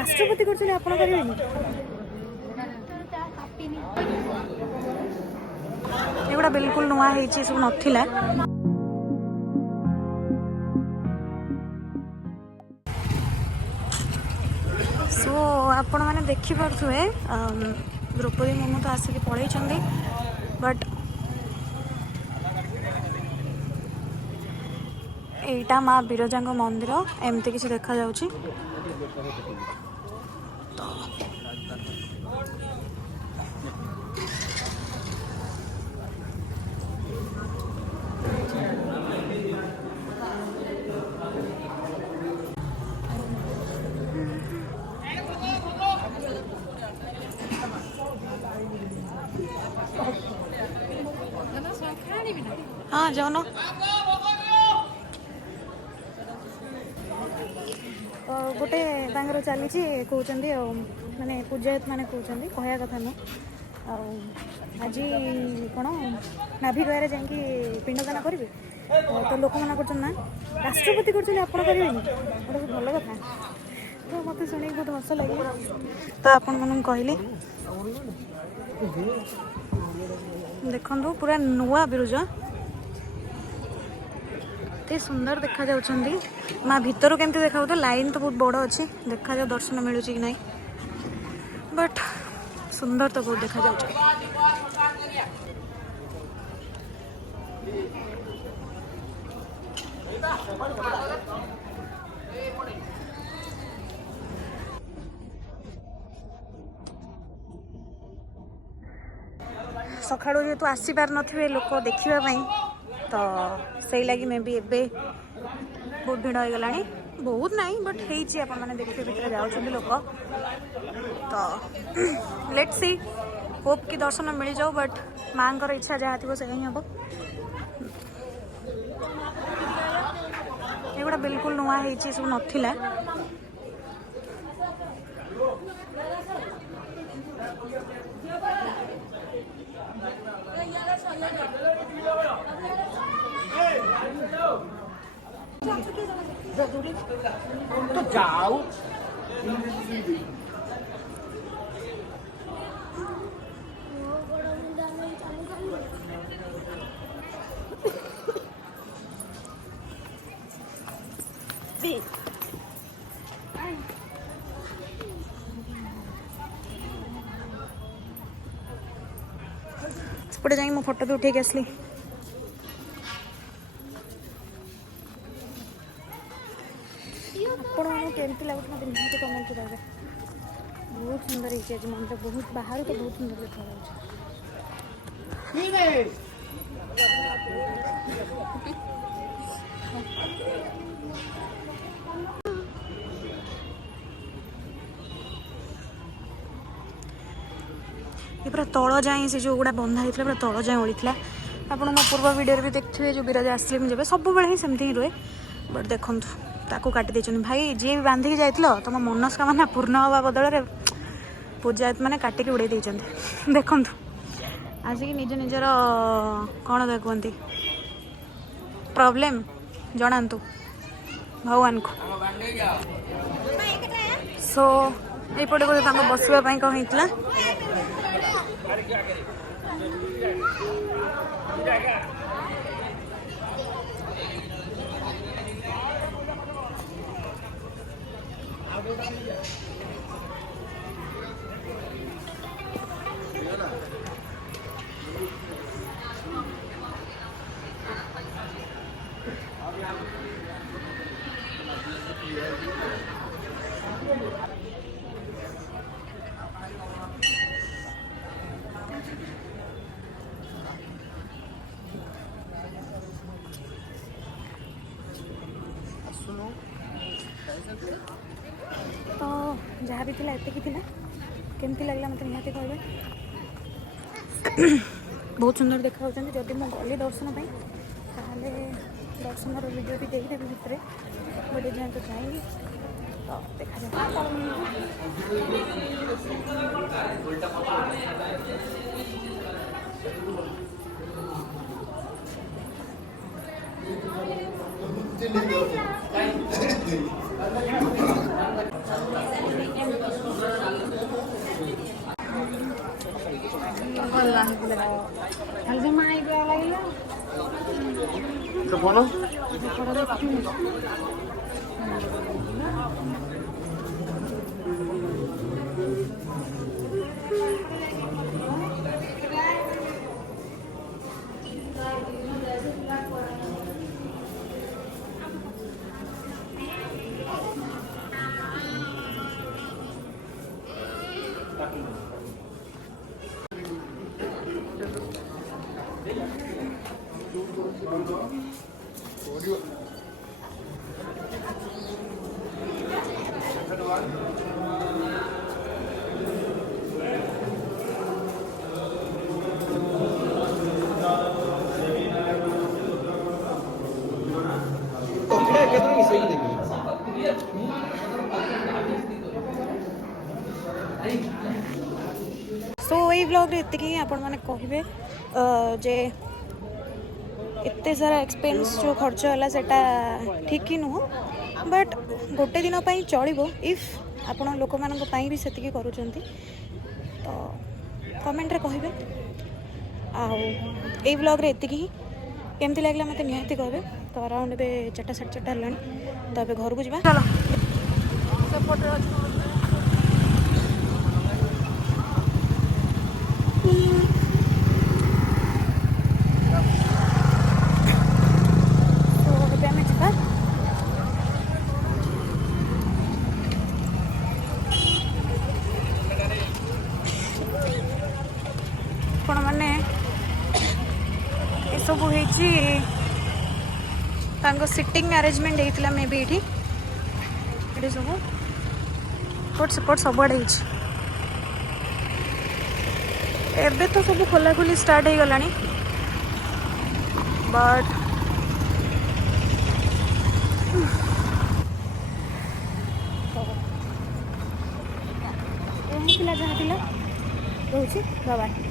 राष्ट्रपति कर आप करेंगे एगुड़ा बिल्कुल नुआ है सब नथिला सो आपण मैंने देखिपे द्रौपदी मुर्मू तो आसिक पढ़ई बट एटा माँ बिरजा मंदिर एमती किसी देखा जाउची हाँ जाओ ना गोटे चली कहते माने पूजायत मैंने कहते कहया कथा ना आज कौन नाभि गया जा पिंडदान करेंगे तो लोक मना कर राष्ट्रपति कर करेंगे गोटे भल कथा तो मत शुणी बहुत हस लगे तो आपण मन कहली देखो पूरा नुआ बिरुजा एते सुंदर देखा जाउछंदी माँ भीतर केमती देखा तो लाइन तो बहुत बड़ अच्छी देखा जाओ दर्शन मिलूँ कि नहीं बट सुंदर तो बहुत देखा जाउछ सकाळू जेहेतु आसी पार नथिबे लोक देखिबा तो सही लगी मे भी एबे बहुत भिड़ हो गला बहुत नहीं बट है देखिए भितर जाऊँ लोक तो लेट्स सी होप कि दर्शन मिल जाओ बट माँ को इच्छा जहाँ थी से ही हम एगुड़ा बिल्कुल नुआ है सब नथिला तो जाओ सेपटे जाइए मो फोटो भी उठे आसली केमती लगुच मत निहाती कमेंट करेंगे बहुत सुंदर है आज मंदिर बहुत बाहर तो बहुत सुंदर देखा ये पूरा तल जाए से जो गुड़ा बंधा होता पूरा तल जाए ओढ़ी आप मो पूर्व वीडियो भी देखते जो बिराजा आसले जब सब बेले ही सेमती ही रुए बट देखु ताकू काटी देछन भाई जी भी बांधिकी जाइल तुम मनस्कामना पूर्ण हवा बदल पूजायत मैंने काटिक उड़े देखु आसिक निज निजर कौन कहते प्रॉब्लम जनातु भगवान को सो यपटे बोलते बसवाई कौन होता तो जहाँ भी थिला एतिकी थिला केमती लगला मत निहाती कहबे बहुत सुंदर देखा होचंदी जदि मो गली दर्शन पाई ताहले दर्शन वीडियो भी देखदेवी भितर बट जाए तो जाएंगे तो देखा जाए ଖାଲି ସେ ମାଇକ ଲାଗିଲା ଫୋନ କେତେବେଳେ ମିଶେଇକି ଦେବି सो यही ब्लॉग एतिक ही आपण मैंने कहे जे एते सारा एक्सपेंस जो खर्च है सेटा ठीक ही नुह बट गोटे दिन चलो इफ आपण लोक मान भी से करुँच तो कमेंट रे कहे आई ब्लॉग एतिक ही केमती लगे मत निहाती कहे तो अराउंड ए 4 साढ़े 4 है तो घर को जा चलो आपण मैंने सब सिटिंग अरेंजमेंट होता मे बी ये सब पट सेपट सबुआड़े एबे तो सब खोला खोली स्टार्ट हो गला बट यही जहाँ रोचे बाय।